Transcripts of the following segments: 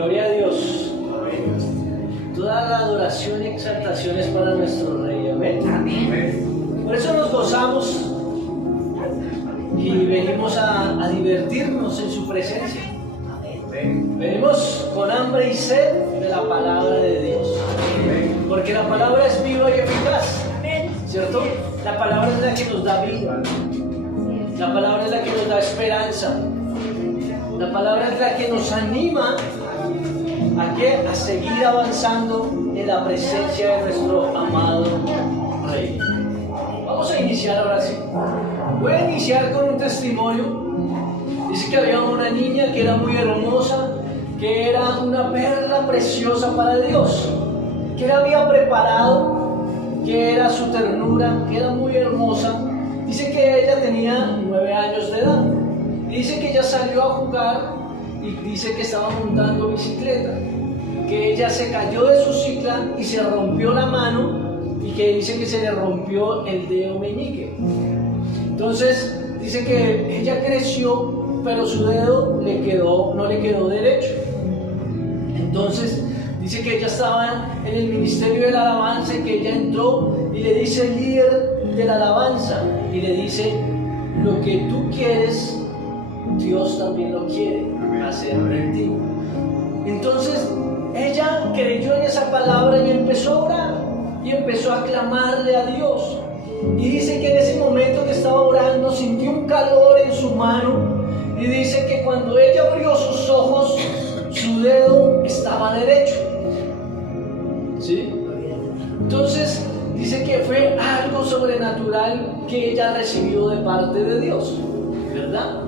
Gloria a Dios. Toda la adoración y exaltación es para nuestro Rey. Amén. Amén. Por eso nos gozamos y venimos a divertirnos en su presencia. Venimos con hambre y sed de la palabra de Dios. Porque la palabra es viva y eficaz. ¿Cierto? La palabra es la que nos da vida. La palabra es la que nos da esperanza. La palabra es la que nos anima a seguir avanzando en la presencia de nuestro amado Rey. Vamos a iniciar ahora sí. Voy a iniciar con un testimonio. Dice que había una niña que era muy hermosa, que era una perla preciosa para Dios, que él había preparado, que era su ternura, que era muy hermosa. Dice que ella tenía 9 años de edad. Y dice que ella salió a jugar y dice que estaba montando bicicleta, que ella se cayó de su cicla y se rompió la mano y que dice que se le rompió el dedo meñique. Entonces dice que ella creció, pero su dedo no le quedó derecho. Entonces dice que ella estaba en el ministerio de la alabanza y que ella entró y le dice el líder de la alabanza y le dice: lo que tú quieres, Dios también lo quiere hacer en ti. Entonces ella creyó en esa palabra y empezó a orar y empezó a clamarle a Dios. Y dice que en ese momento que estaba orando sintió un calor en su mano y dice que cuando ella abrió sus ojos, su dedo estaba derecho. ¿Sí? Entonces dice que fue algo sobrenatural que ella recibió de parte de Dios, ¿verdad?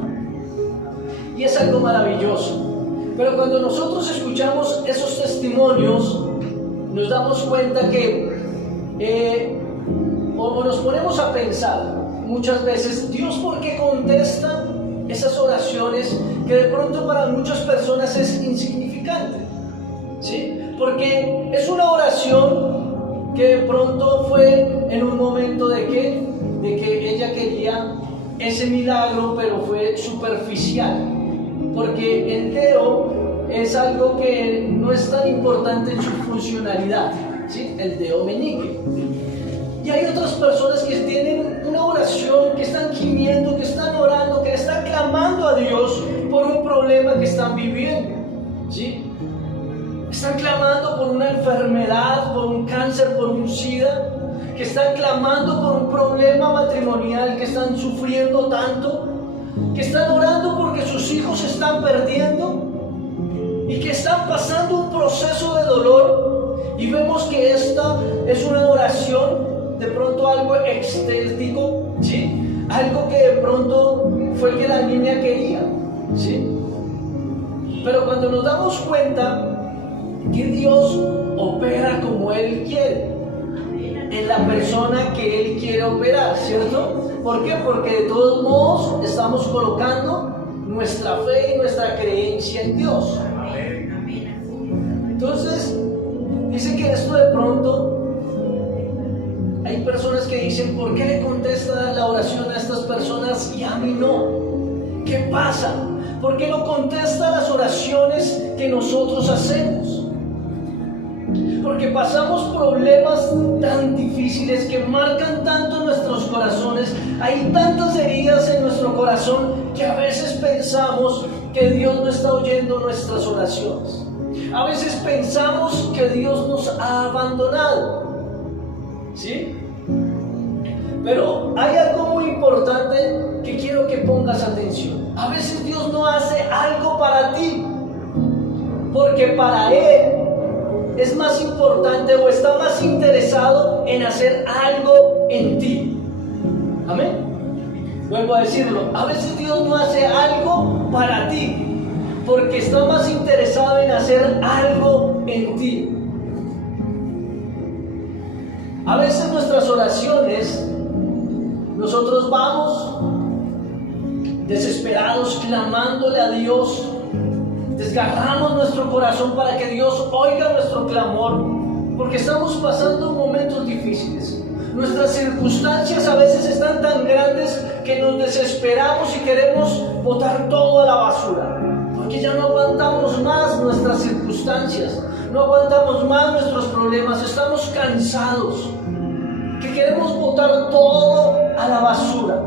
Y es algo maravilloso. Pero cuando nosotros escuchamos esos testimonios, nos damos cuenta que o nos ponemos a pensar muchas veces: Dios, ¿por qué contesta esas oraciones que de pronto para muchas personas es insignificante? ¿Sí? Porque es una oración que de pronto fue en un momento de que ella quería ese milagro, pero fue superficial. Porque el dedo es algo que no es tan importante en su funcionalidad, ¿sí? El dedo meñique. Y hay otras personas que tienen una oración, que están gimiendo, que están orando, que están clamando a Dios por un problema que están viviendo, ¿sí? Están clamando por una enfermedad, por un cáncer, por un SIDA, que están clamando por un problema matrimonial, que están sufriendo tanto, que están orando porque sus hijos se están perdiendo y que están pasando un proceso de dolor. Y vemos que esta es una oración, de pronto algo estético, ¿sí? Algo que de pronto fue el que la niña quería, ¿sí? Pero cuando nos damos cuenta que Dios opera como Él quiere, en la persona que Él quiere operar, ¿cierto? ¿Por qué? Porque de todos modos estamos colocando nuestra fe y nuestra creencia en Dios. Entonces, dice que esto de pronto, hay personas que dicen: ¿por qué le contesta la oración a estas personas y a mí no? ¿Qué pasa? ¿Por qué no contesta las oraciones que nosotros hacemos? Porque pasamos problemas tan difíciles que marcan tanto nuestros corazones. Hay tantas heridas en nuestro corazón que a veces pensamos que Dios no está oyendo nuestras oraciones. A veces pensamos que Dios nos ha abandonado, ¿sí? Pero hay algo muy importante que quiero que pongas atención. A veces Dios no hace algo para ti porque para Él es más importante o está más interesado en hacer algo en ti. Amén. Vuelvo a decirlo: a veces Dios no hace algo para ti porque está más interesado en hacer algo en ti. A veces nuestras oraciones, nosotros vamos desesperados clamándole a Dios, desgarramos nuestro corazón para que Dios oiga nuestro clamor, porque estamos pasando momentos difíciles. Nuestras circunstancias a veces están tan grandes que nos desesperamos y queremos botar todo a la basura. porque ya no aguantamos más nuestras circunstancias, no aguantamos más nuestros problemas, estamos cansados, que queremos botar todo a la basura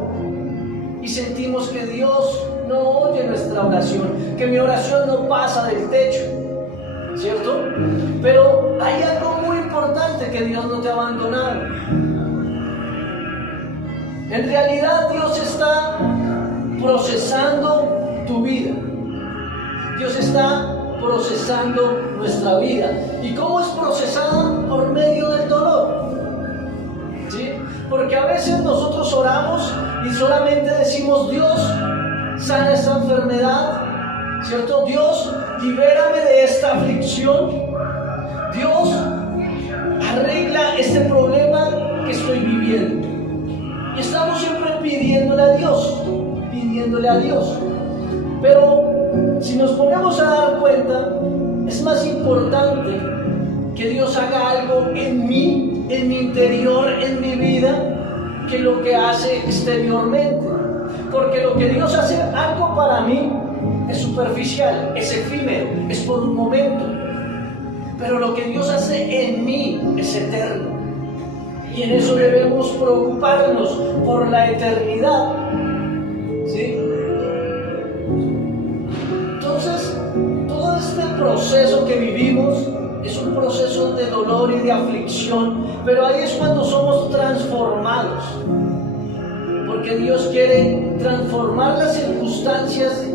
y sentimos que Dios no oye nuestra oración, que mi oración no pasa del techo, ¿cierto? Pero hay algo muy importante, que Dios no te ha abandonado. En realidad Dios está procesando tu vida. Dios está procesando nuestra vida. ¿Y cómo es procesada? Por medio del dolor. ¿Sí? Porque a veces nosotros oramos y solamente decimos: Dios, sana esta enfermedad, ¿cierto? Dios, libérame de esta aflicción. Dios, arregla este problema que estoy viviendo. Y estamos siempre pidiéndole a Dios. Pero si nos ponemos a dar cuenta, es más importante que Dios haga algo en mí, en mi interior, en mi vida, que lo que hace exteriormente. Porque lo que Dios hace algo para mí es superficial, es efímero, es por un momento. Pero lo que Dios hace en mí es eterno. Y en eso debemos preocuparnos por la eternidad. ¿Sí? Entonces, todo este proceso que vivimos es un proceso de dolor y de aflicción, pero ahí es cuando somos transformados. Porque Dios quiere transformar las circunstancias.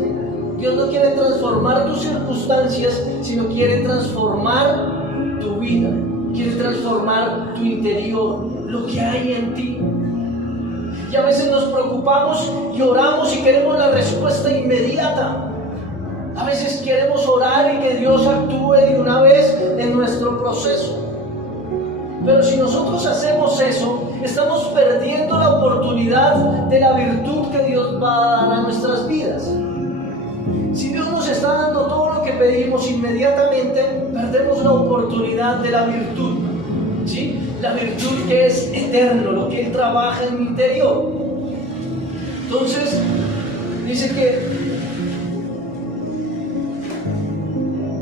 Dios no quiere transformar tus circunstancias, sino quiere transformar tu vida. Quiere transformar tu interior, lo que hay en ti. Y a veces nos preocupamos y oramos y queremos la respuesta inmediata. A veces queremos orar y que Dios actúe de una vez en nuestro proceso. Pero si nosotros hacemos eso, estamos perdiendo la oportunidad de la virtud que Dios va a dar a nuestras vidas. Si Dios nos está dando todo lo que pedimos inmediatamente, perdemos la oportunidad de la virtud, ¿sí? La virtud que es eterno, lo que Él trabaja en mi interior. Entonces, dice que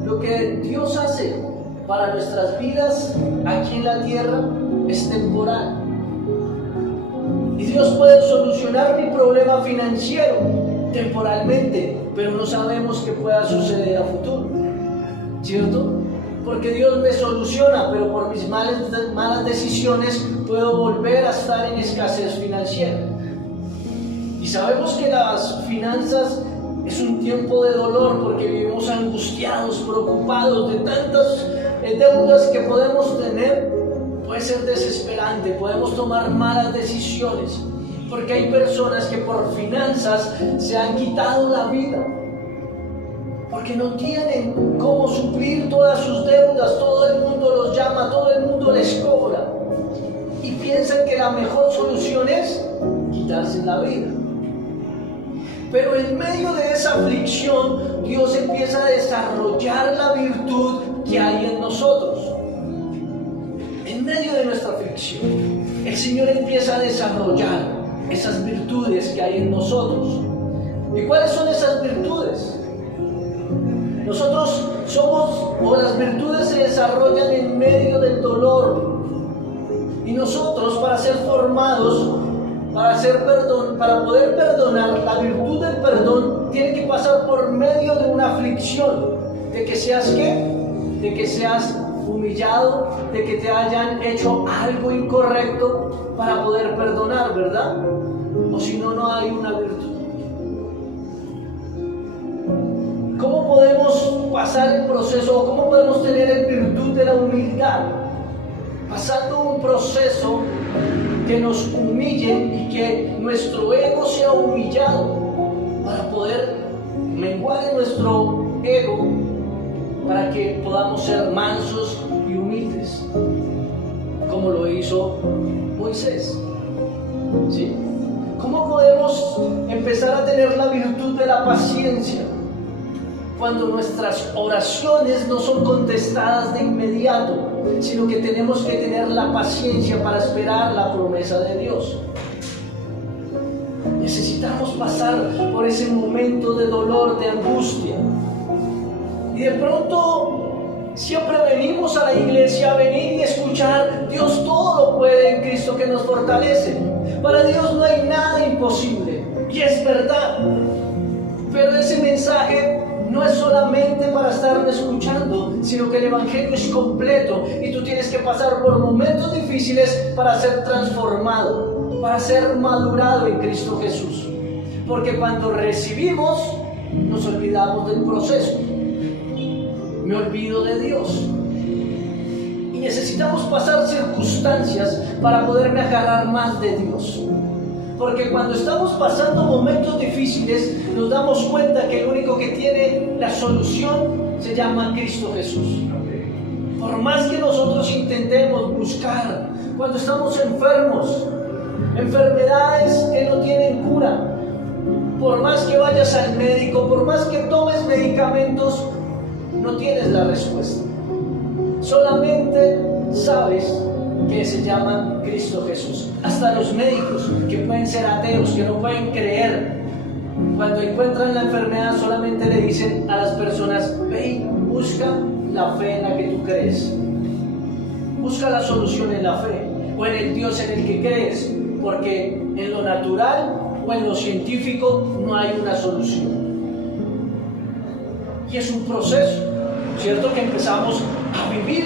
lo que Dios hace para nuestras vidas aquí en la tierra es temporal. Y Dios puede solucionar mi problema financiero temporalmente, pero no sabemos qué pueda suceder a futuro, ¿cierto? Porque Dios me soluciona, pero por mis malas decisiones puedo volver a estar en escasez financiera. Y sabemos que las finanzas es un tiempo de dolor, porque vivimos angustiados, preocupados de tantas deudas que podemos tener. Puede ser desesperante, podemos tomar malas decisiones, porque hay personas que por finanzas se han quitado la vida, porque no tienen cómo suplir todas sus deudas. Todo el mundo los llama, todo el mundo les cobra, y piensan que la mejor solución es quitarse la vida. Pero en medio de esa aflicción, Dios empieza a desarrollar la virtud que hay en nosotros. En medio de nuestra aflicción, el Señor empieza a desarrollar esas virtudes que hay en nosotros. ¿Y cuáles son esas virtudes? Nosotros las virtudes se desarrollan en medio del dolor. Y nosotros, para ser formados, para poder perdonar, la virtud del perdón tiene que pasar por medio de una aflicción. ¿De que seas qué? De que seas humillado, de que te hayan hecho algo incorrecto para poder perdonar, ¿verdad? O si no, no hay una virtud. ¿Cómo podemos pasar el proceso, o cómo podemos tener el virtud de la humildad? Pasando un proceso que nos humille y que nuestro ego sea humillado, para poder menguar en nuestro ego, para que podamos ser mansos y humildes, como lo hizo Moisés. ¿Sí? ¿Cómo podemos empezar a tener la virtud de la paciencia cuando nuestras oraciones no son contestadas de inmediato, sino que tenemos que tener la paciencia para esperar la promesa de Dios? Necesitamos pasar por ese momento de dolor, de angustia, Y de pronto siempre venimos a la iglesia a venir y escuchar: Dios todo lo puede en Cristo que nos fortalece. Para Dios no hay nada imposible, y es verdad. Pero ese mensaje no es solamente para estarlo escuchando, sino que el Evangelio es completo y tú tienes que pasar por momentos difíciles para ser transformado, para ser madurado en Cristo Jesús. Porque cuando recibimos, nos olvidamos del proceso. Me olvido de Dios. Y necesitamos pasar circunstancias para poderme agarrar más de Dios. Porque cuando estamos pasando momentos difíciles, nos damos cuenta que el único que tiene la solución se llama Cristo Jesús. Por más que nosotros intentemos buscar, cuando estamos enfermos, enfermedades que no tienen cura, por más que vayas al médico, por más que tomes medicamentos, no tienes la respuesta. Solamente sabes que se llaman Cristo Jesús. Hasta los médicos, que pueden ser ateos, que no pueden creer, cuando encuentran la enfermedad solamente le dicen a las personas: ve y busca la fe en la que tú crees, busca la solución en la fe o en el Dios en el que crees, porque en lo natural o en lo científico no hay una solución. Y es un proceso, ¿cierto?, que empezamos a vivir.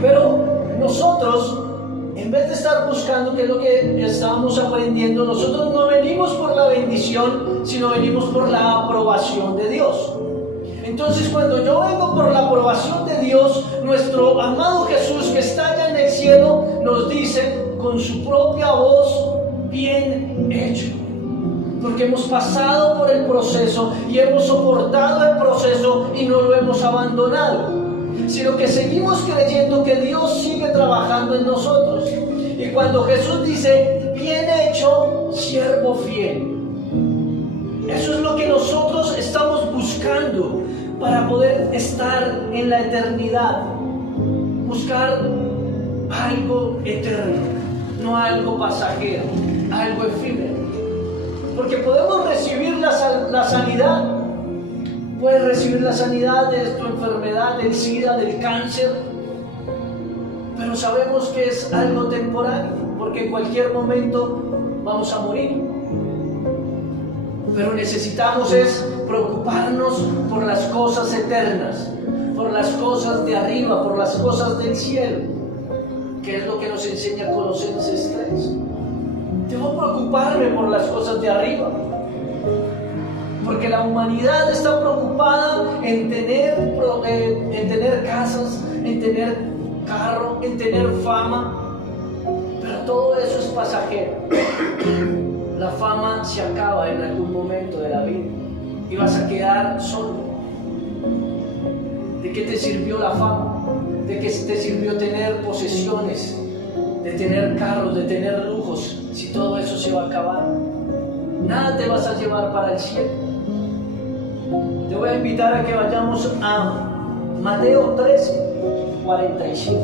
Pero nosotros, en vez de estar buscando qué es lo que estábamos aprendiendo, nosotros no venimos por la bendición, sino venimos por la aprobación de Dios. Entonces, cuando yo vengo por la aprobación de Dios, nuestro amado Jesús, que está allá en el cielo, nos dice con su propia voz: bien hecho. Porque hemos pasado por el proceso y hemos soportado el proceso y no lo hemos abandonado, sino que seguimos creyendo que Dios sigue trabajando en nosotros. Y cuando Jesús dice: bien hecho, siervo fiel, eso es lo que nosotros estamos buscando para poder estar en la eternidad. Buscar algo eterno, no algo pasajero, algo efímero. Porque podemos recibir la sanidad. Puedes recibir la sanidad de tu enfermedad, del SIDA, del cáncer, pero sabemos que es algo temporal, porque en cualquier momento vamos a morir. Pero necesitamos preocuparnos por las cosas eternas, por las cosas de arriba, por las cosas del cielo, que es lo que nos enseña Colosenses 3. Debo preocuparme por las cosas de arriba, porque la humanidad está preocupada en tener casas, en tener carro, en tener fama, pero todo eso es pasajero. La fama se acaba en algún momento de la vida y vas a quedar solo. ¿De qué te sirvió la fama? ¿De qué te sirvió tener posesiones, de tener carros, de tener lujos, si todo eso se va a acabar? Nada te vas a llevar para el cielo. Te voy a invitar a que vayamos a Mateo 13, 45.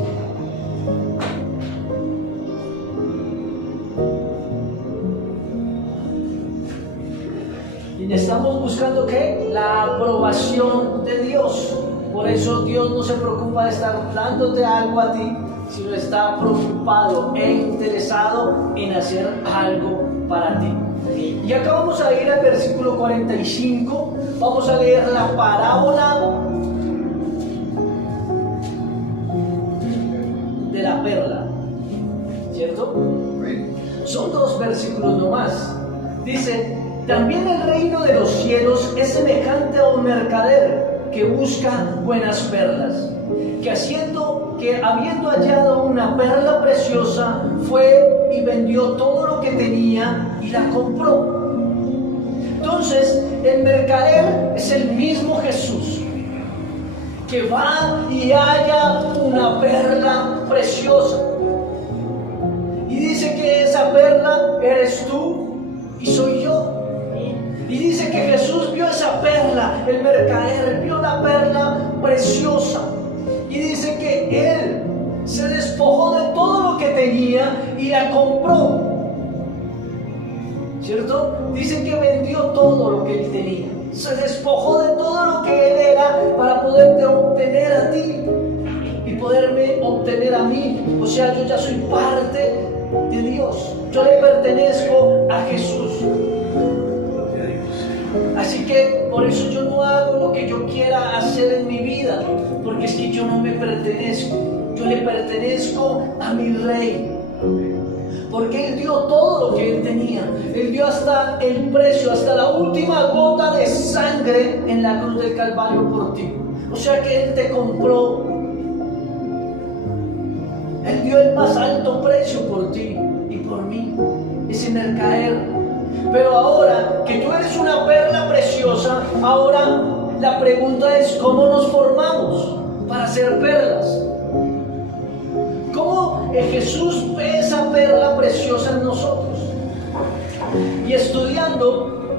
Y estamos buscando ¿qué? La aprobación de Dios. Por eso Dios no se preocupa de estar dándote algo a ti, sino está preocupado e interesado en hacer algo para ti. Y acá vamos a ir al versículo 45, vamos a leer la parábola de la perla, ¿cierto? Son 2 versículos nomás. Dice: también el reino de los cielos es semejante a un mercader que busca buenas perlas, que habiendo hallado una perla preciosa, fue y vendió todo lo que tenía y la compró. Entonces, el mercader es el mismo Jesús, que va y halla una perla preciosa. Y dice que esa perla eres tú y soy yo. Y dice que Jesús vio esa perla, el mercader vio la perla preciosa. Y dice que él se despojó de todo lo que tenía y la compró, ¿cierto? Dice que vendió todo lo que él tenía. se despojó de todo lo que Él era para poderte obtener a ti y poderme obtener a mí. O sea, yo ya soy parte de Dios. Yo le pertenezco a Jesús. Así que por eso yo no hago lo que yo quiera hacer en mi vida, porque es que yo no me pertenezco. Yo le pertenezco a mi Rey. Porque Él dio todo lo que Él tenía. Él dio hasta el precio, hasta la última gota de sangre en la cruz del Calvario por ti. O sea que Él te compró. Él dio el más alto precio por ti y por mí, ese mercader. Pero ahora que tú eres una perla preciosa, ahora la pregunta es: ¿cómo nos formamos para ser perlas? ¿Cómo Jesús ve esa perla preciosa en nosotros? Y estudiando,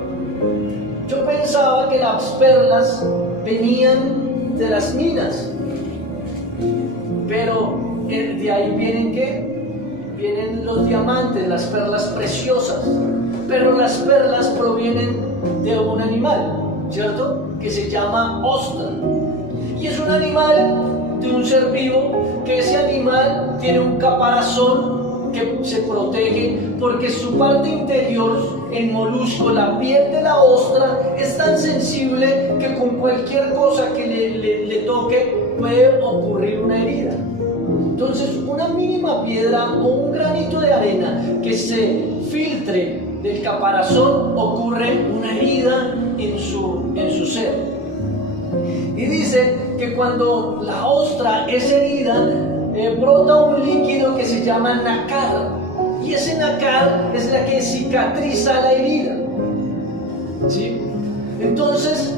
yo pensaba que las perlas venían de las minas. Pero de ahí vienen ¿qué? Vienen los diamantes, las perlas preciosas. Pero las perlas provienen de un animal, ¿cierto? Que se llama ostra. Y es un animal de un ser vivo, que ese animal tiene un caparazón que se protege porque su parte interior, el molusco, la piel de la ostra, es tan sensible que con cualquier cosa que le toque puede ocurrir una herida. Entonces, una mínima piedra o un granito de arena que se filtre del caparazón, ocurre una herida en su ser. Y dice que cuando la ostra es herida, brota un líquido que se llama nácar, y ese nácar es la que cicatriza la herida, ¿sí? Entonces,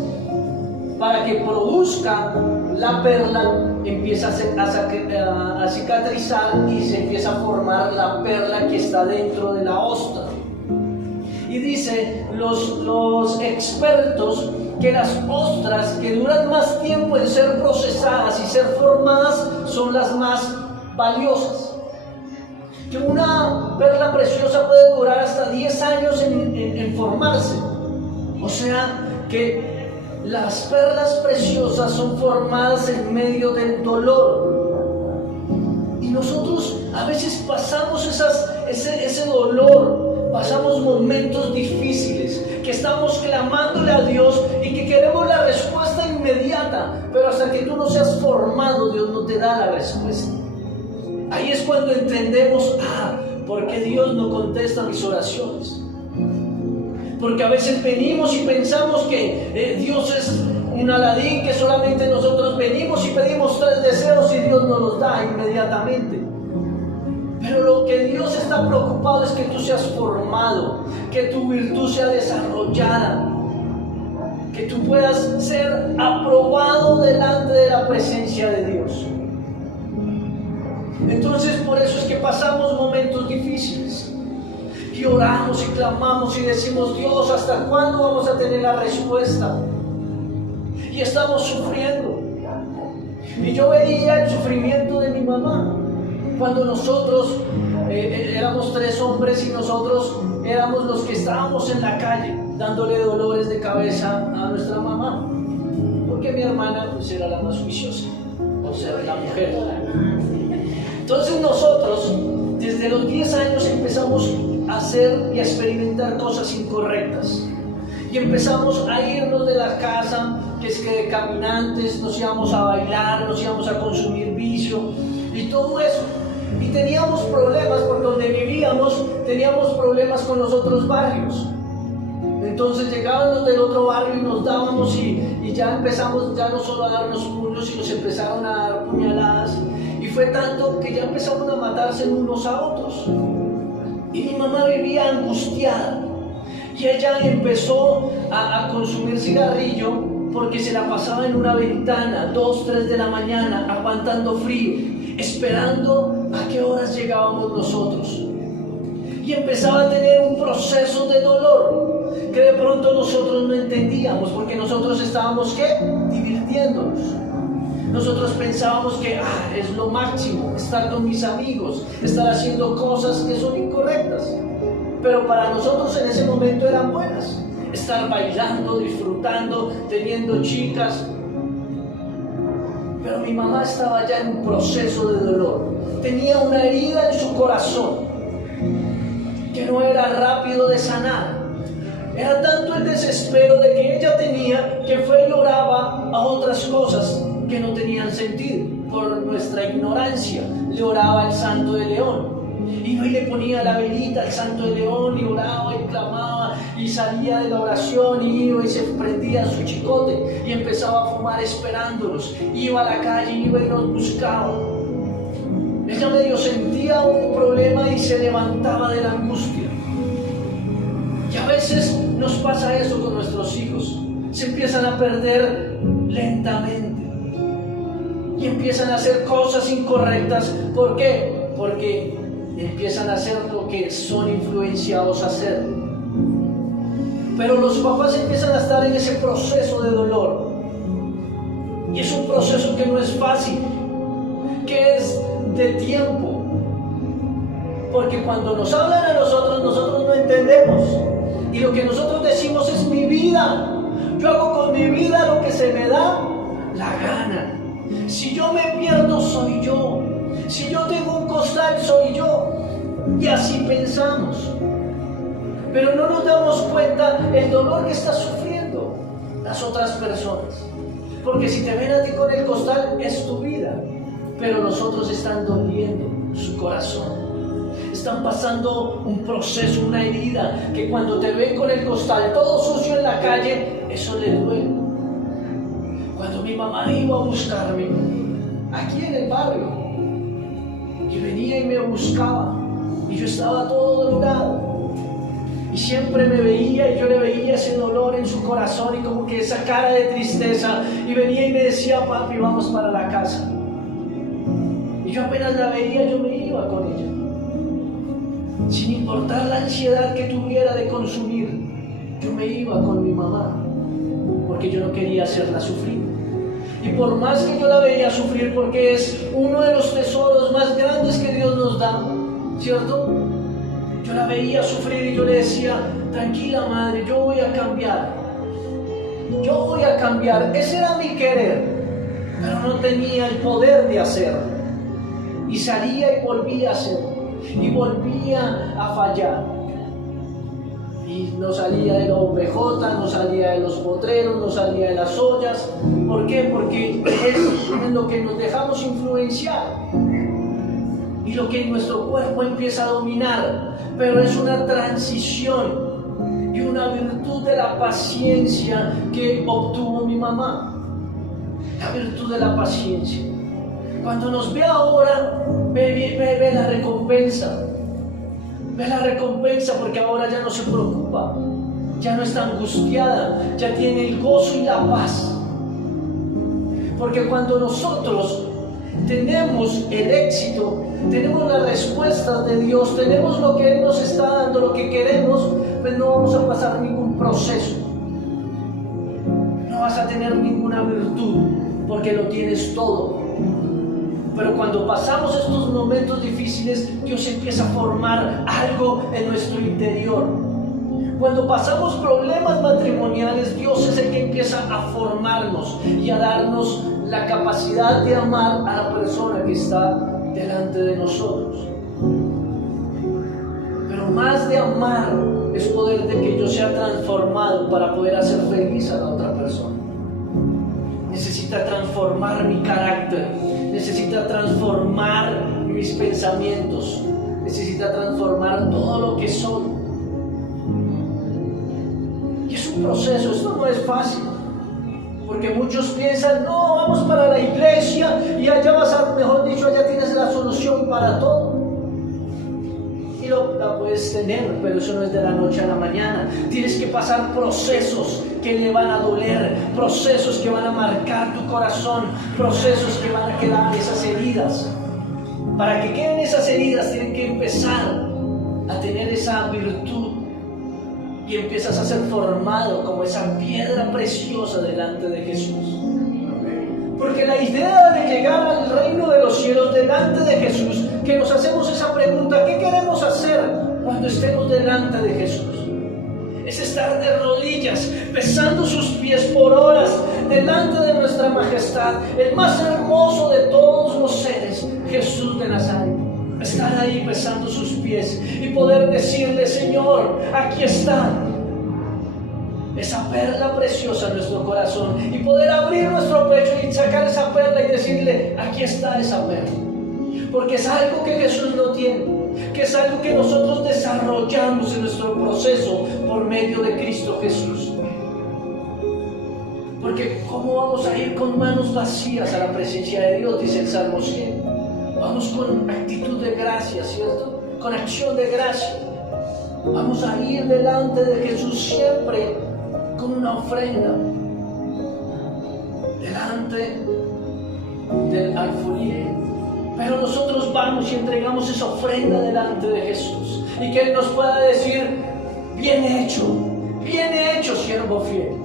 para que produzca la perla, empieza a cicatrizar y se empieza a formar la perla que está dentro de la ostra. Y dice los expertos que las ostras que duran más tiempo en ser procesadas y ser formadas son las más valiosas. Que una perla preciosa puede durar hasta 10 años en formarse. O sea que las perlas preciosas son formadas en medio del dolor. Y nosotros a veces pasamos ese dolor. Pasamos momentos difíciles, que estamos clamándole a Dios y que queremos la respuesta inmediata, pero hasta que tú no seas formado, Dios no te da la respuesta. Ahí es cuando entendemos, ¿por qué Dios no contesta mis oraciones? Porque a veces venimos y pensamos que Dios es un Aladín, que solamente nosotros venimos y pedimos 3 deseos y Dios nos los da inmediatamente. Pero lo que Dios está preocupado es que tú seas formado, que tu virtud sea desarrollada, que tú puedas ser aprobado delante de la presencia de Dios. Entonces, por eso es que pasamos momentos difíciles y oramos y clamamos y decimos: Dios, ¿hasta cuándo vamos a tener la respuesta? Y estamos sufriendo. Y yo veía el sufrimiento de mi mamá. Cuando nosotros éramos 3 hombres y nosotros éramos los que estábamos en la calle dándole dolores de cabeza a nuestra mamá, porque mi hermana pues era la más juiciosa, o sea, la mujer. Entonces nosotros desde los 10 años empezamos a hacer y a experimentar cosas incorrectas y empezamos a irnos de la casa, que es que de caminantes nos íbamos a bailar, nos íbamos a consumir vicio y todo eso. Y teníamos problemas por donde vivíamos, teníamos problemas con los otros barrios. Entonces llegaban los del otro barrio y nos dábamos y ya empezamos ya no solo a darnos puños, sino se empezaron a dar puñaladas. Y fue tanto que ya empezaron a matarse unos a otros. Y mi mamá vivía angustiada. Y ella empezó a consumir cigarrillo porque se la pasaba en una ventana, 2, 3 de la mañana, aguantando frío, esperando a qué horas llegábamos nosotros. Y empezaba a tener un proceso de dolor que de pronto nosotros no entendíamos, porque nosotros estábamos, ¿qué? Divirtiéndonos. Nosotros pensábamos que es lo máximo, estar con mis amigos, estar haciendo cosas que son incorrectas. Pero para nosotros en ese momento eran buenas. estar bailando, disfrutando, teniendo chicas. Pero mi mamá estaba ya en un proceso de dolor. Tenía una herida en su corazón que no era rápido de sanar. Era tanto el desespero de que ella tenía que fue y oraba a otras cosas que no tenían sentido. Por nuestra ignorancia, le oraba al Santo de León. Iba y le ponía la velita al Santo de León y oraba y clamaba y salía de la oración y iba y se prendía su chicote y empezaba a fumar esperándolos. Iba a la calle, iba y nos buscaba. Ella medio sentía un problema y se levantaba de la angustia. Y a veces nos pasa eso con nuestros hijos. Se empiezan a perder lentamente y empiezan a hacer cosas incorrectas. ¿Por qué? Porque empiezan a hacer lo que son influenciados a hacer. Pero los papás empiezan a estar en ese proceso de dolor. Y es un proceso que no es fácil, que es de tiempo. Porque cuando nos hablan a nosotros no entendemos. Y lo que nosotros decimos es mi vida. Yo hago con mi vida lo que se me da la gana. Si yo me pierdo, soy yo. Si yo tengo un costal, soy yo. Y así pensamos. Pero no nos damos cuenta el dolor que están sufriendo las otras personas. Porque si te ven a ti con el costal, es tu vida. Pero los otros están doliendo su corazón. Están pasando un proceso, una herida, que cuando te ven con el costal todo sucio en la calle, eso les duele. Cuando mi mamá iba a buscarme, aquí en el barrio, que venía y me buscaba, y yo estaba todo dolorado, y siempre me veía y yo le veía ese dolor en su corazón y como que esa cara de tristeza, y venía y me decía, papi, vamos para la casa. Y yo apenas la veía, yo me iba con ella, sin importar la ansiedad que tuviera de consumir. Yo me iba con mi mamá, porque yo no quería hacerla sufrir. Y por más que yo la veía sufrir, porque es uno de los tesoros más grandes que Dios nos da, ¿cierto? Yo la veía sufrir y yo le decía, tranquila madre, yo voy a cambiar. Yo voy a cambiar. Ese era mi querer, pero no tenía el poder de hacerlo. Y salía y volvía a hacerlo. Y volvía a fallar. Y no salía de la OPJ, no salía de los potreros, no salía de las ollas. ¿Por qué? Porque es en lo que nos dejamos influenciar y lo que nuestro cuerpo empieza a dominar. Pero es una transición y una virtud de la paciencia que obtuvo mi mamá. La virtud de la paciencia. Cuando nos ve ahora, ve la recompensa. Ve la recompensa, porque ahora ya no se preocupa, ya no está angustiada, ya tiene el gozo y la paz. Porque cuando nosotros tenemos el éxito, tenemos las respuestas de Dios, tenemos lo que Él nos está dando, lo que queremos, pues no vamos a pasar ningún proceso. No vas a tener ninguna virtud, porque lo tienes todo. Pero cuando pasamos estos momentos difíciles, Dios empieza a formar algo en nuestro interior. Cuando pasamos problemas matrimoniales, Dios es el que empieza a formarnos y a darnos la capacidad de amar a la persona que está delante de nosotros. Pero más de amar es poder de que yo sea transformado para poder hacer feliz a la otra persona. Necesita transformar mi carácter, necesita transformar mis pensamientos, necesita transformar todo lo que soy. Y es un proceso, esto no es fácil, porque muchos piensan, no, vamos para la iglesia y allá vas a, mejor dicho, allá tienes la solución para todo. Y la puedes tener, pero eso no es de la noche a la mañana. Tienes que pasar procesos que le van a doler, procesos que van a marcar tu corazón, procesos que van a quedar esas heridas. Para que queden esas heridas, tienen que empezar a tener esa virtud y empiezas a ser formado como esa piedra preciosa delante de Jesús. Porque la idea de llegar al reino de los cielos delante de Jesús, que nos hacemos esa pregunta, ¿qué queremos hacer cuando estemos delante de Jesús? Es estar de rodillas gracias, besando sus pies por horas delante de nuestra majestad, el más hermoso de todos los seres, Jesús de Nazaret. Estar ahí besando sus pies y poder decirle: Señor, aquí está esa perla preciosa en nuestro corazón, y poder abrir nuestro pecho y sacar esa perla y decirle: aquí está esa perla. Porque es algo que Jesús no tiene, que es algo que nosotros desarrollamos en nuestro proceso por medio de Cristo Jesús. Porque ¿cómo vamos a ir con manos vacías a la presencia de Dios? Dice el Salmo 100. Vamos con actitud de gracia, ¿cierto? Con acción de gracia. Vamos a ir delante de Jesús siempre con una ofrenda. Delante del alfolí. Pero nosotros vamos y entregamos esa ofrenda delante de Jesús. Y que Él nos pueda decir: bien hecho, siervo fiel.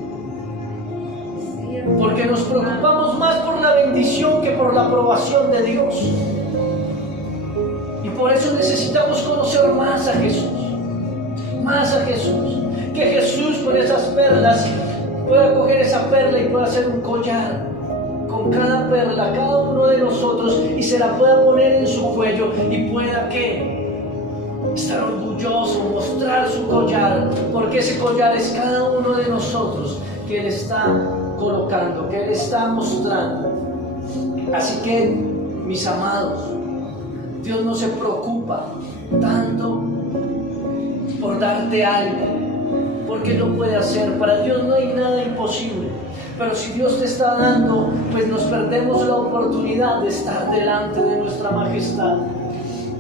Porque nos preocupamos más por la bendición que por la aprobación de Dios. Y por eso necesitamos conocer más a Jesús. Más a Jesús. Que Jesús con esas perlas pueda coger esa perla y pueda hacer un collar con cada perla, cada uno de nosotros, y se la pueda poner en su cuello y pueda que estar orgulloso, mostrar su collar, porque ese collar es cada uno de nosotros que Él está colocando, que Él está mostrando. Así que, mis amados, Dios no se preocupa tanto por darte algo, porque Él lo puede hacer. Para Dios no hay nada imposible. Pero si Dios te está dando, pues nos perdemos la oportunidad de estar delante de nuestra majestad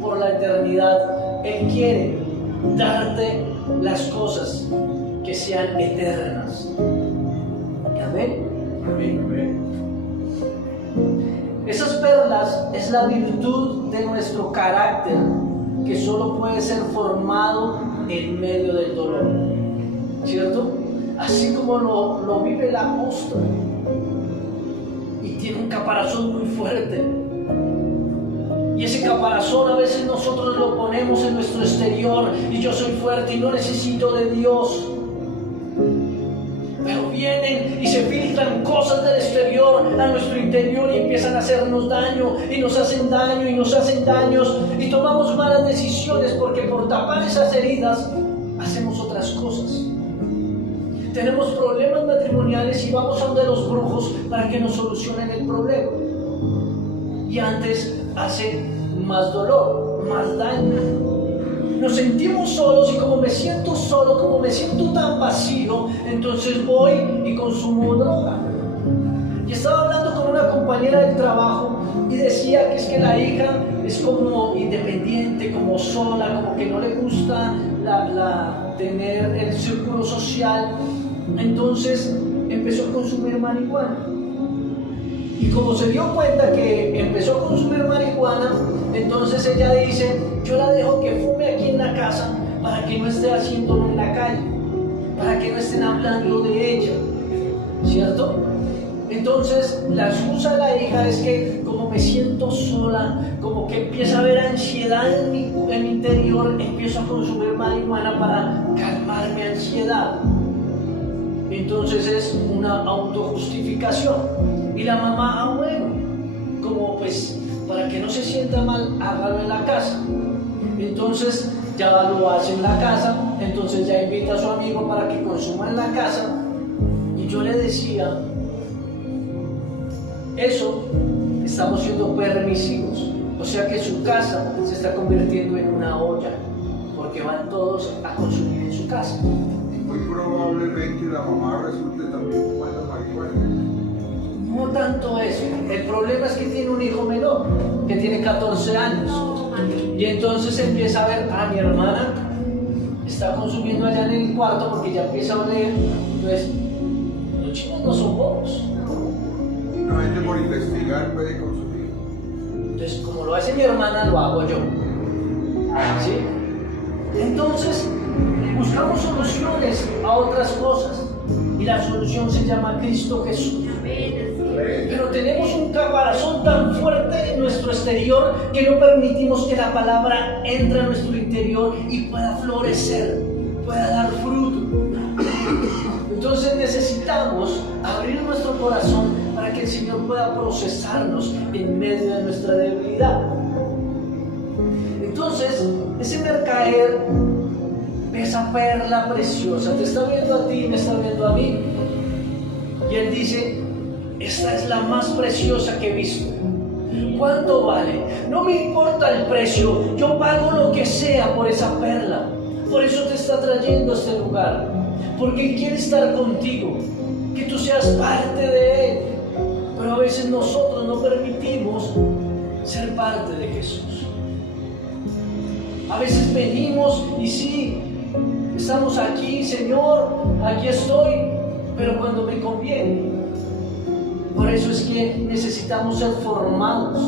por la eternidad. Él quiere darte las cosas que sean eternas. Amén. Amén, amén. Esas perlas es la virtud de nuestro carácter, que solo puede ser formado en medio del dolor, ¿cierto? Así como lo vive el apóstol, y tiene un caparazón muy fuerte, y ese caparazón a veces nosotros lo ponemos en nuestro exterior, y yo soy fuerte y no necesito de Dios. Pero vienen y se filtran cosas del exterior a nuestro interior y empiezan a hacernos daño, y nos hacen daño, y nos hacen daños, y tomamos malas decisiones porque por tapar esas heridas hacemos otras cosas. Tenemos problemas matrimoniales y vamos a donde los brujos para que nos solucionen el problema. Y antes hace más dolor, más daño. Nos sentimos solos, y como me siento solo, como me siento tan vacío, entonces voy y consumo droga. Y estaba hablando con una compañera del trabajo y decía que es que la hija es como independiente, como sola, como que no le gusta tener el círculo social. Entonces empezó a consumir marihuana. Y como se dio cuenta que empezó a consumir marihuana, entonces ella dice: yo la dejo que fume aquí en la casa para que no esté haciéndolo en la calle, para que no estén hablando de ella, ¿cierto? Entonces la excusa de la hija es que como me siento sola, como que empieza a haber ansiedad en mi interior, empiezo a consumir marihuana para calmar mi ansiedad. Entonces es una autojustificación. Y la mamá: bueno, como pues para que no se sienta mal, hágalo en la casa. Entonces ya lo hace en la casa, entonces ya invita a su amigo para que consuma en la casa. Y yo le decía: eso, estamos siendo permisivos. O sea que su casa se está convirtiendo en una olla, porque van todos a consumir en su casa. Muy probablemente la mamá resulte también fumando marihuana. No tanto eso, el problema es que tiene un hijo menor, que tiene 14 años. Y entonces empieza a ver: mi hermana está consumiendo allá en el cuarto, porque ya empieza a oler. Entonces, los chicos no son bobos. Simplemente por investigar puede consumir. Entonces, como lo hace mi hermana, lo hago yo. ¿Sí? Entonces, buscamos soluciones a otras cosas, y la solución se llama Cristo Jesús. Pero tenemos un caparazón tan fuerte en nuestro exterior que no permitimos que la palabra entre a nuestro interior y pueda florecer, pueda dar fruto. necesitamos abrir nuestro corazón para que el Señor pueda procesarnos en medio de nuestra debilidad. Entonces, ese mercader ve esa perla preciosa, te está viendo a ti, me está viendo a mí, y él dice: esta es la más preciosa que he visto. ¿Cuánto vale? No me importa el precio, yo pago lo que sea por esa perla. Por eso te está trayendo a este lugar, porque quiere estar contigo, que tú seas parte de Él. Pero a veces nosotros no permitimos ser parte de Jesús. A veces venimos y sí, estamos aquí, Señor, aquí estoy, pero cuando me conviene. Por eso es que necesitamos ser formados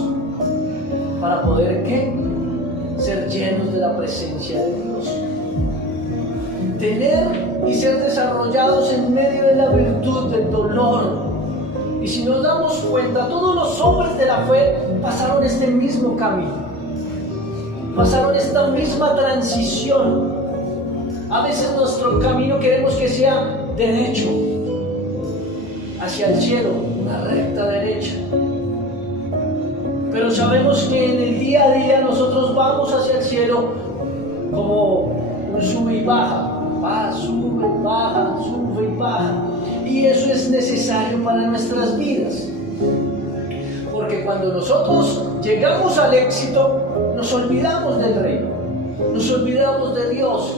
para poder, ¿qué? Ser llenos de la presencia de Dios. Tener y ser desarrollados en medio de la virtud, del dolor. Y si nos damos cuenta, todos los hombres de la fe pasaron este mismo camino. Pasaron esta misma transición. A veces nuestro camino queremos que sea derecho, hacia el cielo, una recta derecha. Pero sabemos que en el día a día nosotros vamos hacia el cielo como un sube y baja. Va, sube, baja, sube y baja. Y eso es necesario para nuestras vidas. Porque cuando nosotros llegamos al éxito, nos olvidamos del reino, nos olvidamos de Dios.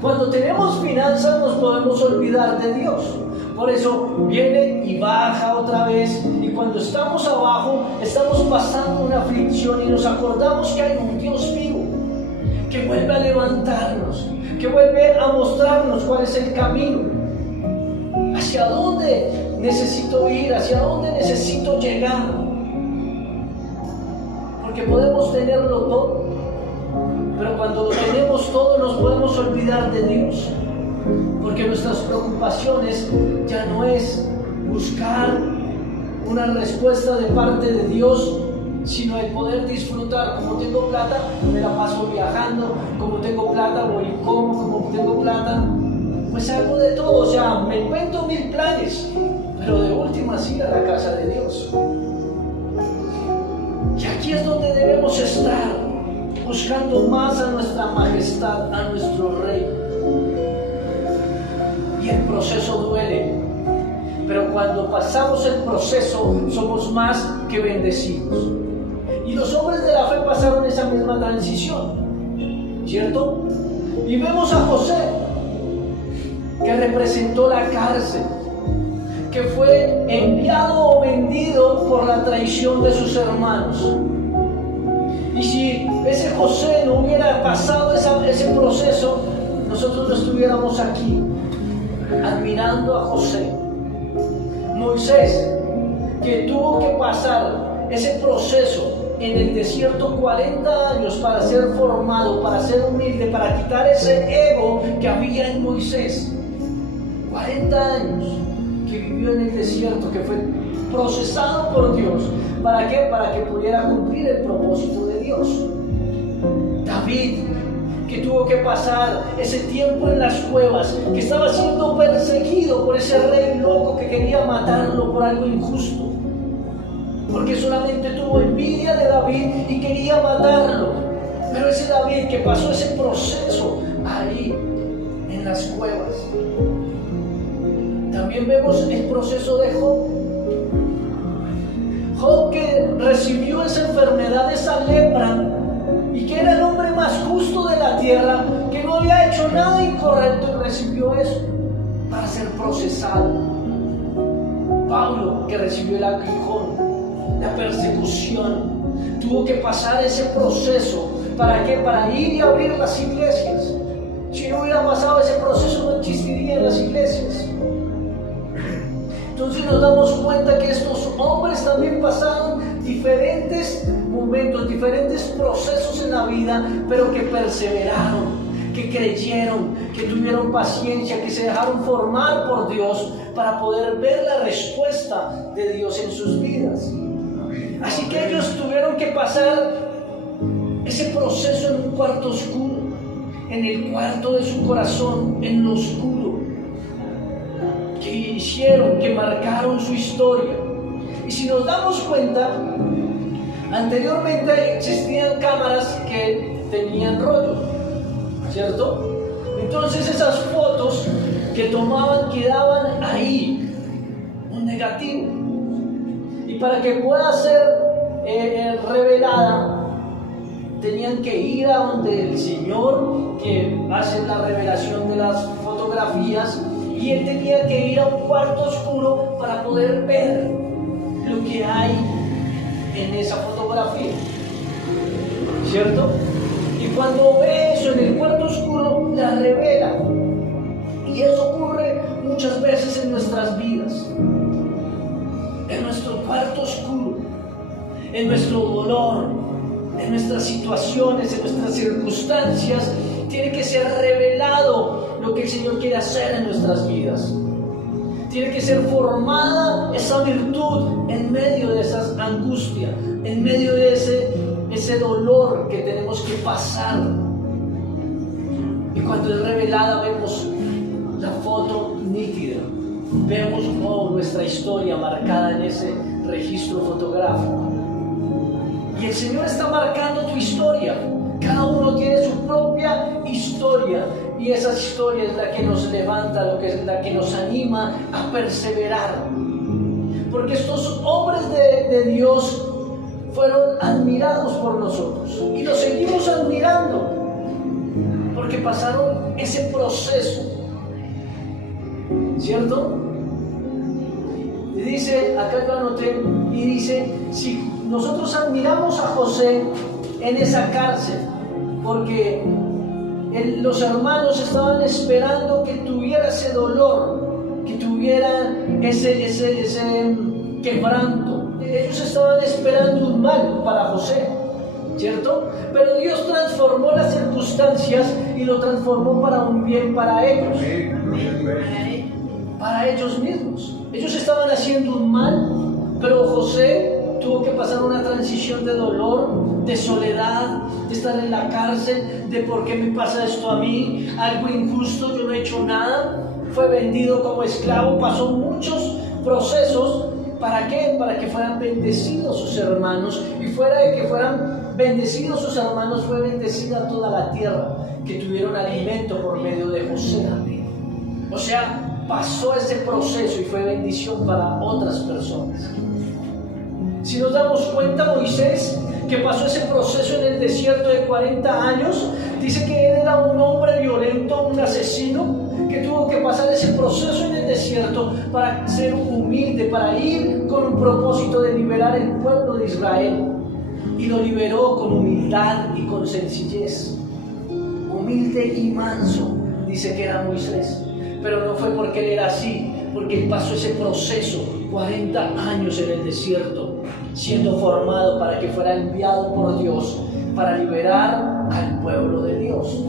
Cuando tenemos finanzas, nos podemos olvidar de Dios. Por eso viene y baja otra vez. Y cuando estamos abajo, estamos pasando una aflicción y nos acordamos que hay un Dios vivo, que vuelve a levantarnos, que vuelve a mostrarnos cuál es el camino, hacia dónde necesito ir, hacia dónde necesito llegar. Porque podemos tenerlo todo, pero cuando lo tenemos todo nos podemos olvidar de Dios. Porque nuestras preocupaciones ya no es buscar una respuesta de parte de Dios, sino el poder disfrutar. Como tengo plata, me la paso viajando. Como tengo plata, voy y como tengo plata, pues hago de todo. O sea, me invento 1000 planes, pero de última sí a la casa de Dios. Y aquí es donde debemos estar, buscando más a nuestra majestad, a nuestro rey. Y el proceso duele, pero cuando pasamos el proceso somos más que bendecidos. Y los hombres de la fe pasaron esa misma transición, ¿cierto? Y vemos a José, que representó la cárcel, que fue enviado o vendido por la traición de sus hermanos. Y si ese José no hubiera pasado ese proceso, nosotros no estuviéramos aquí admirando a José. Moisés, que tuvo que pasar ese proceso en el desierto 40 años para ser formado, para ser humilde, para quitar ese ego que había en Moisés. 40 años que vivió en el desierto, que fue procesado por Dios. ¿Para qué? Para que pudiera cumplir el propósito de Dios. David, que tuvo que pasar ese tiempo en las cuevas, que estaba siendo perseguido por ese rey loco que quería matarlo por algo injusto, porque solamente tuvo envidia de David y quería matarlo. Pero ese David que pasó ese proceso ahí en las cuevas. También vemos el proceso de Job. Job, que recibió esa enfermedad, esa lepra, y que era el hombre más justo de la tierra, que no había hecho nada incorrecto, y recibió eso para ser procesado. Pablo, que recibió el aguijón, la persecución, tuvo que pasar ese proceso. ¿Para qué? Para ir y abrir las iglesias. Si no hubiera pasado ese proceso, no existirían las iglesias. Entonces nos damos cuenta que estos hombres también pasaron diferentes momentos, diferentes procesos en la vida, pero que perseveraron, que creyeron, que tuvieron paciencia, que se dejaron formar por Dios para poder ver la respuesta de Dios en sus vidas. Así que ellos tuvieron que pasar ese proceso en un cuarto oscuro, en el cuarto de su corazón, en lo oscuro. ¿Qué hicieron? que marcaron su historia. Y si nos damos cuenta, anteriormente existían cámaras que tenían rollo, ¿cierto? Entonces esas fotos que tomaban quedaban ahí, un negativo. Y para que pueda ser revelada, tenían que ir a donde el Señor que hace la revelación de las fotografías, y él tenía que ir a un cuarto oscuro para poder ver lo que hay en esa fotografía, ¿cierto? Y cuando ve eso en el cuarto oscuro, la revela. Y eso ocurre muchas veces en nuestras vidas, en nuestro cuarto oscuro, en nuestro dolor, en nuestras situaciones, en nuestras circunstancias. Tiene que ser revelado lo que el Señor quiere hacer en nuestras vidas. Tiene que ser formada esa virtud en medio de esa angustia, en medio de ese dolor que tenemos que pasar. Y cuando es revelada, vemos la foto nítida, vemos nuestra historia marcada en ese registro fotográfico. Y el Señor está marcando tu historia. Cada uno tiene su propia historia, y esa historia es la que nos levanta, la que nos anima a perseverar. Porque estos hombres de Dios fueron admirados por nosotros y los seguimos admirando porque pasaron ese proceso, ¿cierto? Y dice, acá yo anoté, y dice, si nosotros admiramos a José en esa cárcel, porque los hermanos estaban esperando que tuviera ese dolor, que tuviera ese quebranto. Ellos estaban esperando un mal para José, ¿cierto? Pero Dios transformó las circunstancias y lo transformó para un bien para ellos, para ellos mismos. Ellos estaban haciendo un mal, pero José tuvo que pasar una transición de dolor, de soledad, de estar en la cárcel, de por qué me pasa esto a mí, algo injusto, yo no he hecho nada. Fue vendido como esclavo, pasó muchos procesos. ¿Para qué? Para que fueran bendecidos sus hermanos, y fuera de que fueran bendecidos sus hermanos, fue bendecida toda la tierra, que tuvieron alimento por medio de José. O sea, pasó ese proceso y fue bendición para otras personas. Si nos damos cuenta, Moisés, que pasó ese proceso en el desierto de 40 años, dice que él era un hombre violento, un asesino, que tuvo que pasar ese proceso en el desierto para ser humilde, para ir con un propósito de liberar el pueblo de Israel. Y lo liberó con humildad y con sencillez. Humilde y manso, dice que era Moisés. Pero no fue porque él era así, porque él pasó ese proceso, 40 años en el desierto, siendo formado para que fuera enviado por Dios para liberar al pueblo de Dios.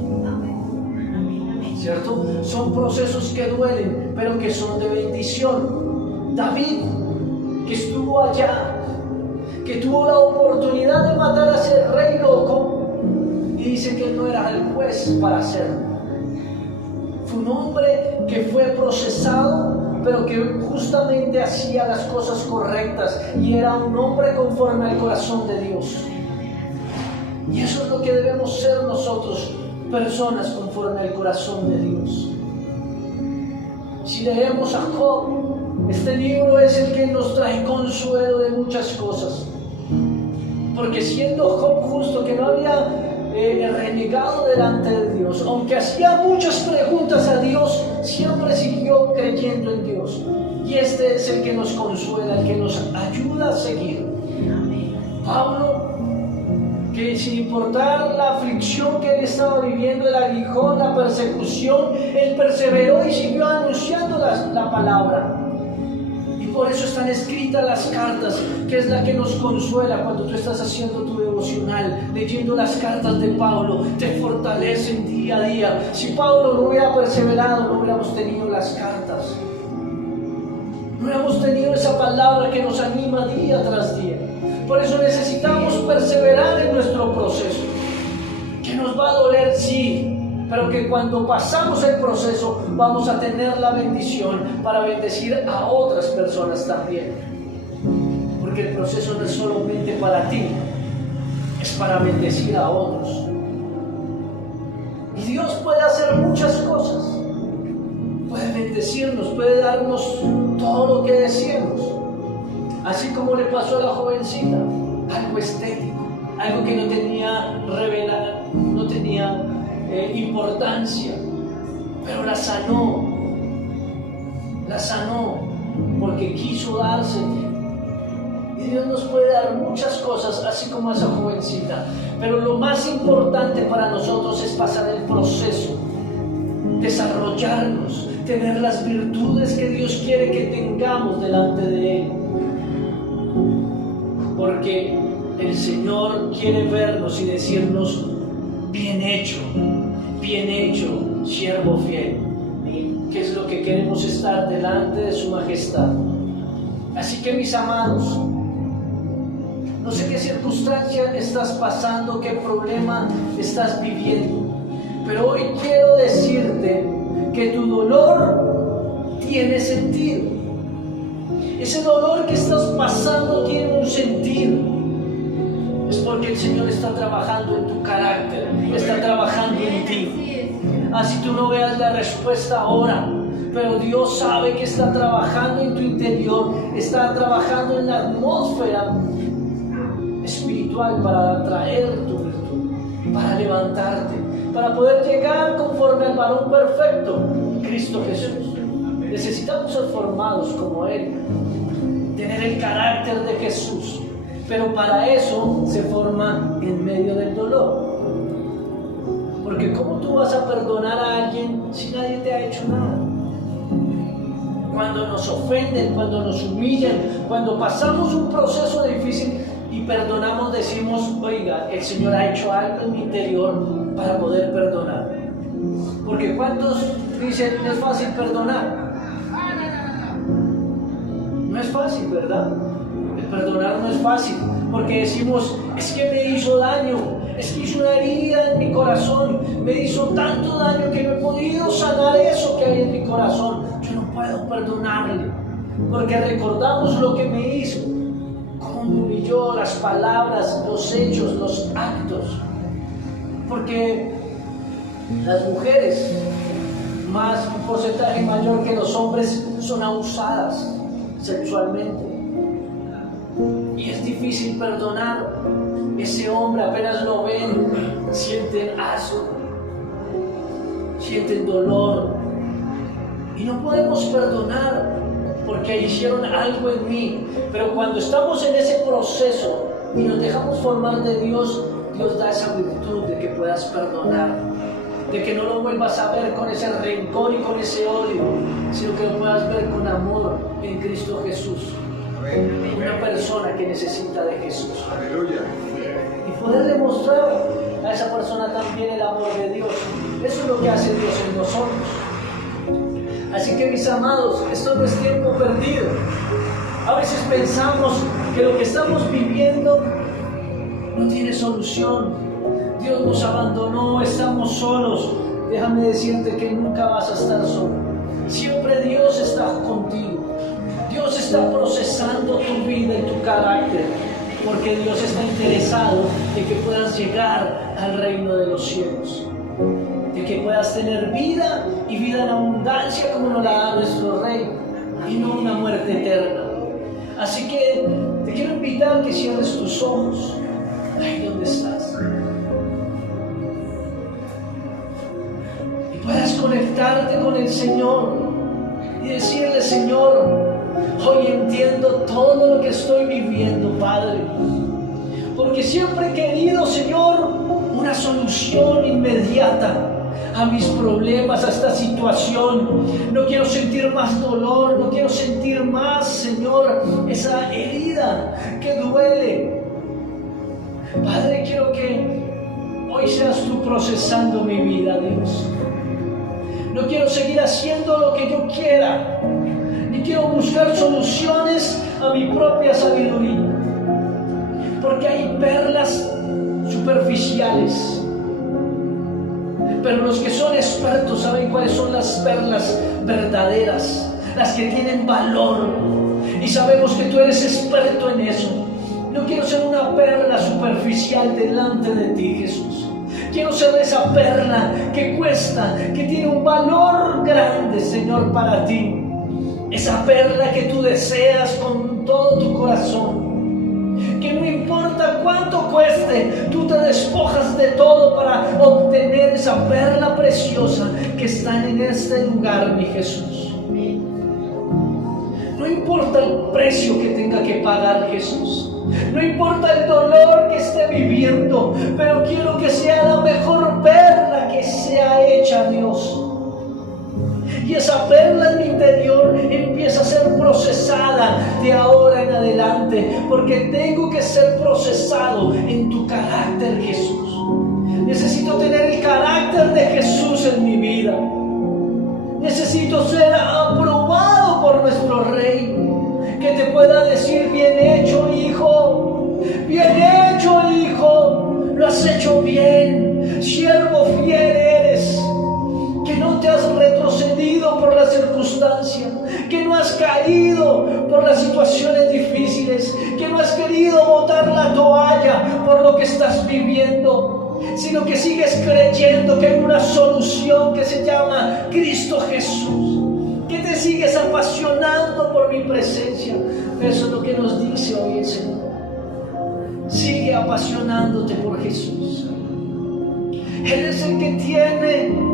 ¿Cierto? Son procesos que duelen, pero que son de bendición. David, que estuvo allá, que tuvo la oportunidad de matar a ese rey loco, y dice que él no era el juez para hacerlo. Fue un hombre que fue procesado, pero que justamente hacía las cosas correctas, y era un hombre conforme al corazón de Dios. Y eso es lo que debemos ser nosotros, personas conforme al corazón de Dios. Si leemos a Job, este libro es el que nos trae consuelo de muchas cosas, porque siendo Job justo, que no había renegado delante de Dios, aunque hacía muchas preguntas a Dios, siempre siguió creyendo en Dios. Y este es el que nos consuela, el que nos ayuda a seguir. Pablo, que sin importar la aflicción que él estaba viviendo, el aguijón, la persecución, él perseveró y siguió anunciando la palabra. Y por eso están escritas las cartas, que es la que nos consuela cuando tú estás haciendo tu devocional, leyendo las cartas de Pablo, te fortalecen día a día. Si Pablo no hubiera perseverado, no hubiéramos tenido las cartas, no hubiéramos tenido esa palabra que nos anima día tras día. Por eso necesitamos perseverar en nuestro proceso, que nos va a doler, sí, pero que cuando pasamos el proceso vamos a tener la bendición para bendecir a otras personas también. Porque el proceso no es solamente para ti, es para bendecir a otros. Y Dios puede hacer muchas cosas. Puede bendecirnos, puede darnos todo lo que deseemos. Así como le pasó a la jovencita, algo estético, algo que no tenía no tenía importancia, pero la sanó porque quiso dársela. Y Dios nos puede dar muchas cosas, así como a esa jovencita, pero lo más importante para nosotros es pasar el proceso, desarrollarnos, tener las virtudes que Dios quiere que tengamos delante de Él, porque el Señor quiere vernos y decirnos: bien hecho, siervo fiel, que es lo que queremos, estar delante de su majestad. Así que, mis amados, no sé qué circunstancia estás pasando, qué problema estás viviendo, pero hoy quiero decirte que tu dolor tiene sentido. Ese dolor que estás pasando tiene un sentido. Es porque el Señor está trabajando en tu carácter, está trabajando en ti. Así tú no veas la respuesta ahora, pero Dios sabe que está trabajando en tu interior, está trabajando en la atmósfera espiritual para traer tu virtud, para levantarte, para poder llegar conforme al varón perfecto, Cristo Jesús. Necesitamos ser formados como Él, tener el carácter de Jesús, pero para eso se forma en medio del dolor. Porque ¿cómo tú vas a perdonar a alguien si nadie te ha hecho nada? Cuando nos ofenden, cuando nos humillan, cuando pasamos un proceso difícil y perdonamos, decimos: oiga, el Señor ha hecho algo en mi interior para poder perdonar. Porque ¿cuántos dicen no es fácil perdonar? No es fácil, ¿verdad? El perdonar no es fácil, porque decimos: es que me hizo daño, es que hizo una herida en mi corazón, me hizo tanto daño que no he podido sanar eso que hay en mi corazón. Yo no puedo perdonarle, porque recordamos lo que me hizo, cómo me humilló, las palabras, los hechos, los actos. Porque las mujeres, un porcentaje mayor que los hombres, son abusadas sexualmente. Y es difícil perdonar. Ese hombre, apenas lo ven, sienten asco, sienten dolor. Y no podemos perdonar porque hicieron algo en mí. Pero cuando estamos en ese proceso y nos dejamos formar de Dios, Dios da esa virtud de que puedas perdonar, de que no lo vuelvas a ver con ese rencor y con ese odio, sino que lo puedas ver con amor en Cristo Jesús. Una persona que necesita de Jesús. Aleluya. Y poder demostrar a esa persona también el amor de Dios. Eso es lo que hace Dios en nosotros. Así que, mis amados, esto no es tiempo perdido. A veces pensamos que lo que estamos viviendo no tiene solución. Dios nos abandonó, estamos solos. Déjame decirte que nunca vas a estar solo. Siempre Dios está contigo. Dios está procesando tu vida y tu carácter, porque Dios está interesado en que puedas llegar al reino de los cielos, de que puedas tener vida y vida en abundancia como nos la da nuestro Rey, y no una muerte eterna. Así que te quiero invitar a que cierres tus ojos ahí donde estás y puedas conectarte con el Señor y decirle: Señor, hoy entiendo todo lo que estoy viviendo, Padre, porque siempre he querido, Señor, una solución inmediata a mis problemas, a esta situación. No quiero sentir más dolor, no quiero sentir más, Señor, esa herida que duele. Padre, quiero que hoy seas tú procesando mi vida, Dios. No quiero seguir haciendo lo que yo quiera, ni quiero buscar soluciones a mi propia sabiduría, porque hay perlas superficiales Pero los que son expertos saben cuáles son las perlas verdaderas, las que tienen valor. Y sabemos que tú eres experto en eso. No quiero ser una perla superficial delante de ti, Jesús. Quiero ser esa perla que cuesta, que tiene un valor grande, Señor, para ti. Esa perla que tú deseas con todo tu corazón. Que no importa cuánto cueste, tú te despojas de todo para obtener esa perla preciosa que está en este lugar, mi Jesús. No importa el precio que tenga que pagar, Jesús. No importa el dolor que esté viviendo, pero quiero que sea la mejor perla que sea hecha, Dios. Y esa perla en mi interior empieza a ser procesada de ahora en adelante, porque tengo que ser procesado en tu carácter, Jesús. Necesito tener el carácter de Jesús en mi vida. Necesito ser aprobado por nuestro Rey, que te pueda decir: bien hecho, hijo, bien hecho, hijo, lo has hecho bien, siervo fiel eres, que no te has retrocedido por la circunstancia, que no has caído por las situaciones difíciles, que no has querido botar la toalla por lo que estás viviendo, sino que sigues creyendo que hay una solución que se llama Cristo Jesús, que te sigues apasionando por mi presencia. Eso es lo que nos dice hoy el Señor. Sigue apasionándote por Jesús. Él es el que tiene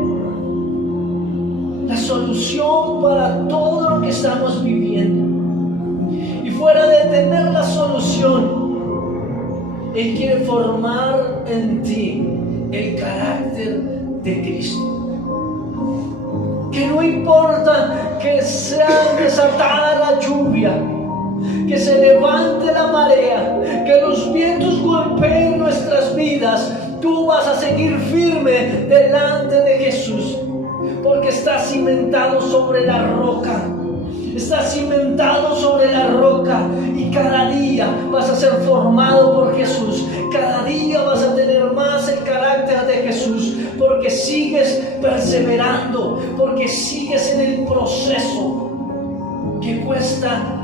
la solución para todo lo que estamos viviendo. Y fuera de tener la solución, Él quiere formar en ti el carácter de Cristo. Que no importa que sea desatada la lluvia, que se levante la marea, que los vientos golpeen nuestras vidas, tú vas a seguir firme delante de Jesús, porque estás cimentado sobre la roca. Estás cimentado sobre la roca y cada día vas a ser formado por Jesús. Cada día vas a tener más el carácter de Jesús, porque sigues perseverando, porque sigues en el proceso que cuesta,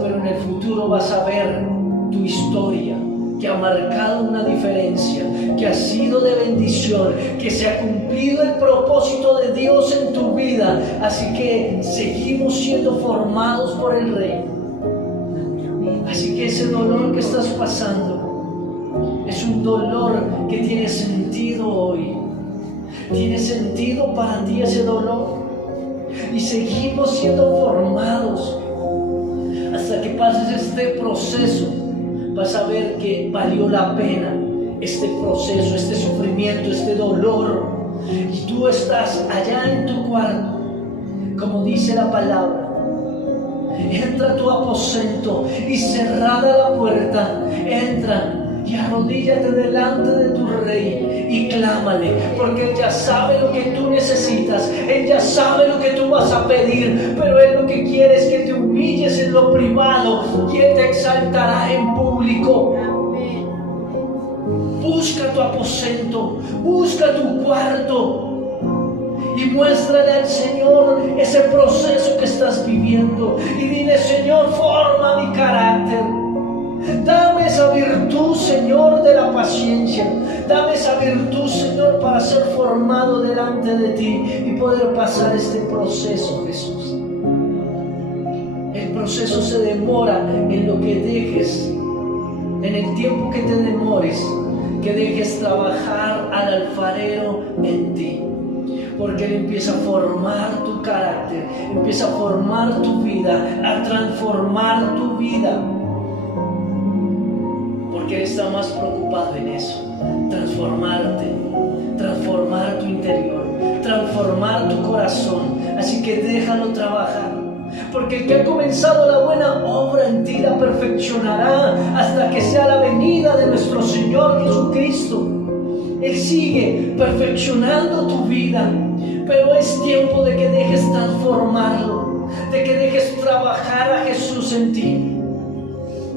pero en el futuro vas a ver tu historia que ha marcado una diferencia, que ha sido de bendición, que se ha cumplido el propósito de Dios en tu vida. Así que seguimos siendo formados por el Rey. Así que ese dolor que estás pasando es un dolor que tiene sentido hoy. Tiene sentido para ti ese dolor. Y seguimos siendo formados hasta que pases este proceso. Vas a ver que valió la pena este proceso, este sufrimiento, este dolor. Y tú estás allá en tu cuarto, como dice la palabra. Entra a tu aposento y cerrada la puerta, entra y arrodíllate delante de tu Rey y clámale, porque Él ya sabe lo que tú necesitas, Él ya sabe lo que tú vas a pedir, pero Él lo que quiere es que te humilles en lo privado y Él te exaltará en público. Busca tu aposento, busca tu cuarto y muéstrale al Señor ese proceso que estás viviendo y dile: Señor, forma mi carácter. Dame esa virtud, Señor, de la paciencia. Dame esa virtud, Señor, para ser formado delante de ti y poder pasar este proceso, Jesús. El proceso se demora en lo que dejes, en el tiempo que te demores, que dejes trabajar al alfarero en ti. Porque Él empieza a formar tu carácter, empieza a formar tu vida, a transformar tu vida. Porque Él está más preocupado en eso, transformarte, transformar tu interior, transformar tu corazón. Así que déjalo trabajar, porque el que ha comenzado la buena obra en ti la perfeccionará hasta que sea la venida de nuestro Señor Jesucristo. Él sigue perfeccionando tu vida, pero es tiempo de que dejes transformarlo, de que dejes trabajar a Jesús en ti.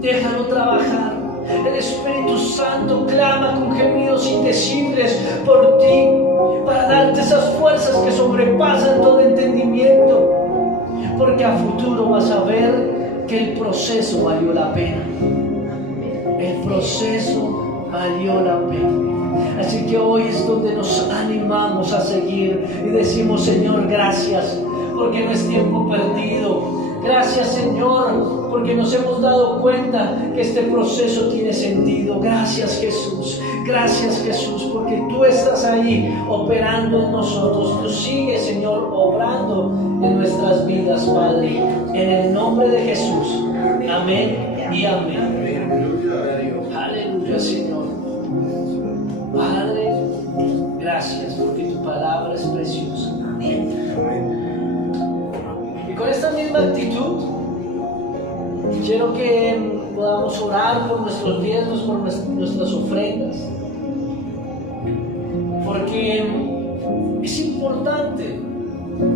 Déjalo trabajar. El Espíritu Santo clama con gemidos indecibles por ti. para darte esas fuerzas que sobrepasan todo entendimiento, porque a futuro vas a ver que el proceso valió la pena. El proceso valió la pena. Así que hoy es donde nos animamos a seguir y decimos: Señor, gracias, porque no es tiempo perdido. Gracias, Señor, porque nos hemos dado cuenta que este proceso tiene sentido. Gracias, Jesús. Gracias, Jesús, porque tú estás ahí operando en nosotros. Tú sigues, Señor, obrando en nuestras vidas, Padre. En el nombre de Jesús. Amén y amén. Aleluya, Señor. Padre, gracias porque tu palabra es preciosa. Y con esta misma actitud, quiero que podamos orar por nuestros diezmos, por nuestras ofrendas. Porque es importante.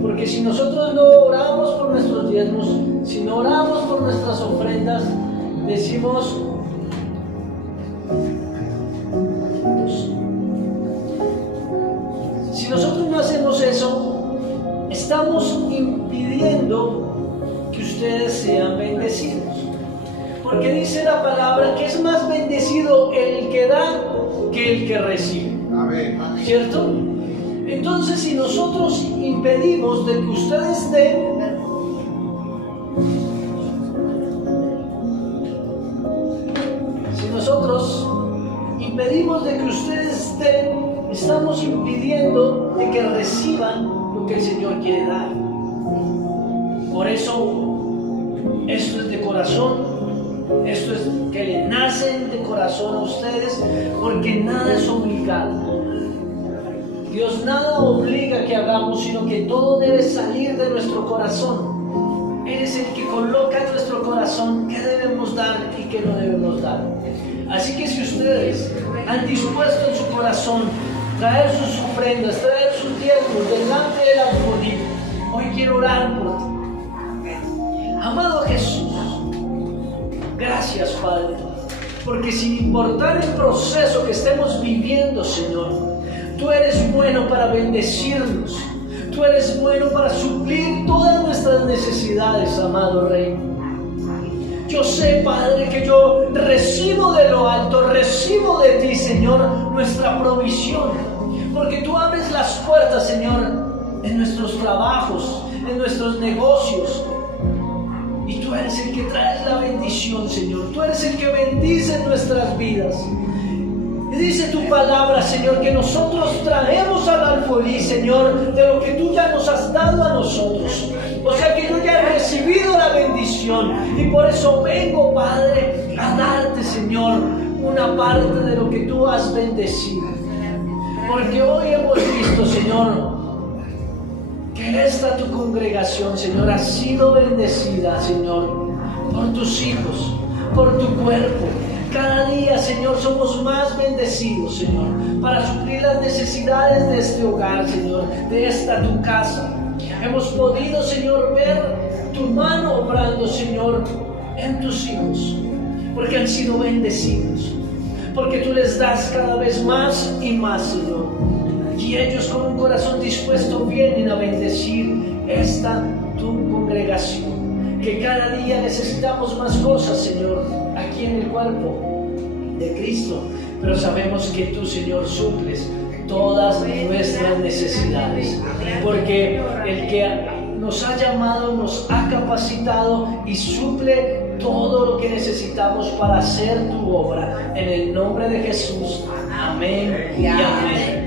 Porque si nosotros no oramos por nuestros diezmos, si no oramos por nuestras ofrendas, decimos: si nosotros no hacemos eso, estamos impidiendo que ustedes sean bendecidos. Porque dice la palabra que es más bendecido el que da que el que recibe. Amén. ¿Cierto? Entonces, si nosotros impedimos de que ustedes den, si nosotros impedimos de que ustedes den, estamos impidiendo de que reciban lo que el Señor quiere dar. Por eso, esto es de corazón. Esto es que le nacen de corazón a ustedes, porque nada es obligado. Dios nada obliga que hagamos, sino que todo debe salir de nuestro corazón. Él es el que coloca en nuestro corazón qué debemos dar y qué no debemos dar. Así que si ustedes han dispuesto en su corazón traer sus ofrendas, traer sus diezmos delante del alfolí, hoy quiero orar por ti. Amado Jesús, gracias, Padre, porque sin importar el proceso que estemos viviendo, Señor, tú eres bueno para bendecirnos. Tú eres bueno para suplir todas nuestras necesidades, amado Rey. Yo sé, Padre, que yo recibo de lo alto, recibo de ti, Señor, nuestra provisión. Porque tú abres las puertas, Señor, en nuestros trabajos, en nuestros negocios. Y tú eres el que traes la bendición, Señor. Tú eres el que bendice nuestras vidas. Y dice tu palabra, Señor, que nosotros traemos al alfolí, Señor, de lo que tú ya nos has dado a nosotros. O sea que yo ya he recibido la bendición. Y por eso vengo, Padre, a darte, Señor, una parte de lo que tú has bendecido. Porque hoy hemos visto, Señor, que esta tu congregación, Señor, ha sido bendecida, Señor, por tus hijos, por tu cuerpo. Cada día, Señor, somos más bendecidos, Señor, para suplir las necesidades de este hogar, Señor, de esta tu casa. Hemos podido, Señor, ver tu mano obrando, Señor, en tus hijos, porque han sido bendecidos, porque tú les das cada vez más y más, Señor. Y ellos con un corazón dispuesto vienen a bendecir esta tu congregación, que cada día necesitamos más cosas, Señor, aquí en el cuerpo de Cristo, pero sabemos que tú, Señor, suples todas nuestras necesidades, porque el que nos ha llamado, nos ha capacitado y suple todo lo que necesitamos para hacer tu obra. En el nombre de Jesús, amén y amén.